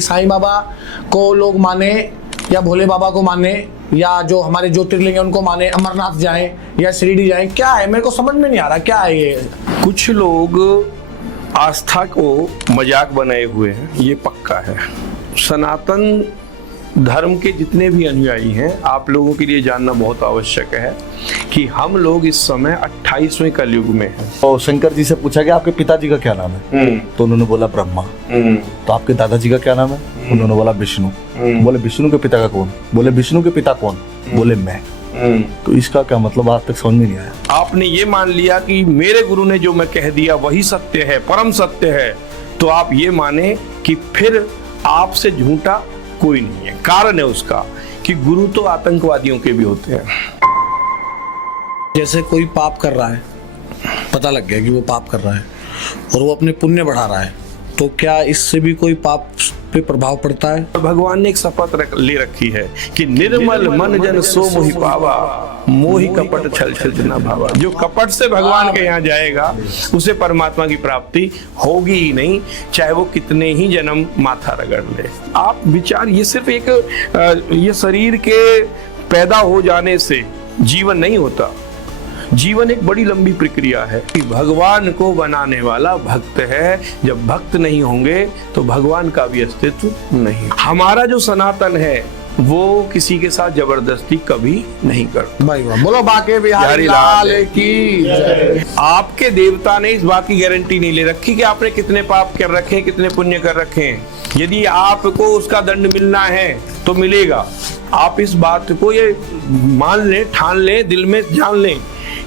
साईं बाबा को लोग माने या भोले बाबा को माने या जो हमारे ज्योतिर्लिंग है उनको माने, अमरनाथ जाएं या शिरडी जाएं, क्या है मेरे को समझ में नहीं आ रहा क्या है ये। कुछ लोग आस्था को मजाक बनाए हुए हैं, ये पक्का है। सनातन धर्म के जितने भी अनुयायी हैं, आप लोगों के लिए जानना बहुत आवश्यक है कि हम लोग इस समय 28वें कलयुग में हैं। और शंकर जी से पूछा कि आपके पिताजी का क्या नाम है, तो उन्होंने बोला ब्रह्मा। तो आपके दादाजी का क्या नाम है, उन्होंने बोला विष्णु। बोले विष्णु के पिता का कौन, बोले विष्णु के पिता कौन, बोले मैं। तो इसका क्या मतलब आज तक समझ में नहीं आया। आपने ये मान लिया कि मेरे गुरु ने जो मैं कह दिया वही सत्य है, परम सत्य है, तो आप ये माने कि फिर आपसे झूठा कोई नहीं है। कारण है उसका कि गुरु तो आतंकवादियों के भी होते हैं। जैसे कोई पाप कर रहा है, पता लग गया कि वो पाप कर रहा है और वो अपने पुण्य बढ़ा रहा है, तो क्या इससे भी कोई पाप पे प्रभाव पड़ता है? भगवान ने एक शपथ ले रखी है कि निर्मल मन जन सो मोहि पावा, मोहि कपट छल छल जना भावा। जो कपट से भगवान के यहाँ जाएगा उसे परमात्मा की प्राप्ति होगी ही नहीं, चाहे वो कितने ही जन्म माथा रगड़ ले। आप विचार, ये सिर्फ एक ये शरीर के पैदा हो जाने से जीवन नहीं होता। जीवन एक बड़ी लंबी प्रक्रिया है। भगवान को बनाने वाला भक्त है, जब भक्त नहीं होंगे तो भगवान का भी अस्तित्व नहीं। हमारा जो सनातन है वो किसी के साथ जबरदस्ती कभी नहीं करता। भाई बोलो बाके बिहारी लाल की जय। आपके देवता ने इस बात की गारंटी नहीं ले रखी कि आपने कितने पाप कर रखे हैं, कितने पुण्य कर रखे हैं। यदि आपको उसका दंड मिलना है तो मिलेगा। आप इस बात को ये मान लें, ठान लें, दिल में जान लें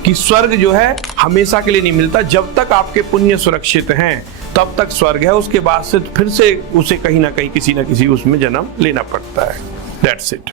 कि स्वर्ग जो है हमेशा के लिए नहीं मिलता। जब तक आपके पुण्य सुरक्षित हैं तब तक स्वर्ग है, उसके बाद से फिर से उसे कहीं ना कहीं किसी ना किसी उसमें जन्म लेना पड़ता है। That's it.